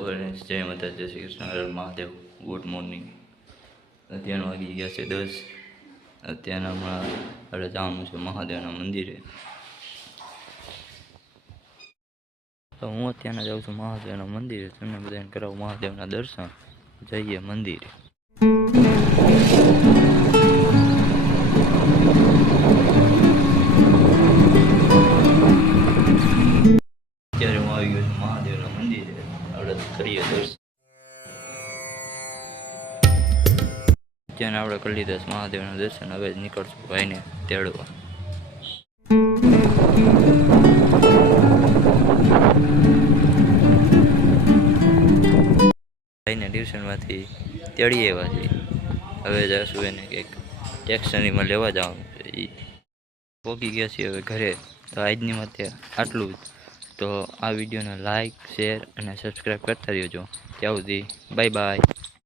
જય માતા, જય શ્રી કૃષ્ણ, હર મહાદેવ. Good morning. અત્યારના વાગી ગયા છે 10. અત્યારમાં આપણે જવાનું છે મહાદેવના મંદિરે. તો હું અત્યારના જાઉં છું મહાદેવના મંદિરે. તમને બધાને કરાવું મહાદેવના દર્શન. જઈએ મંદિરે. અત્યારે હું આવી ગયો છું મહાદેવના મંદિરે. આપણે કરીએ દર્શન. અત્યારે આપણે કરી લીધા મહાદેવના દર્શન. હવે નીકળશું ભાઈને તેડવા. ભાઈને ટ્યુશનમાંથી તેડી આવ્યા છે. હવે જઈશું એને કંઈક ટેક્સનરીમાં લેવા જવાનું છે. એ પહોંચી ગયા છીએ હવે ઘરે. તો આજની માટે આટલું જ. તો આ વિડીયોને લાઈક, શેર અને સબસ્ક્રાઈબ કરતા રહેજો. ત્યાં સુધી બાય બાય.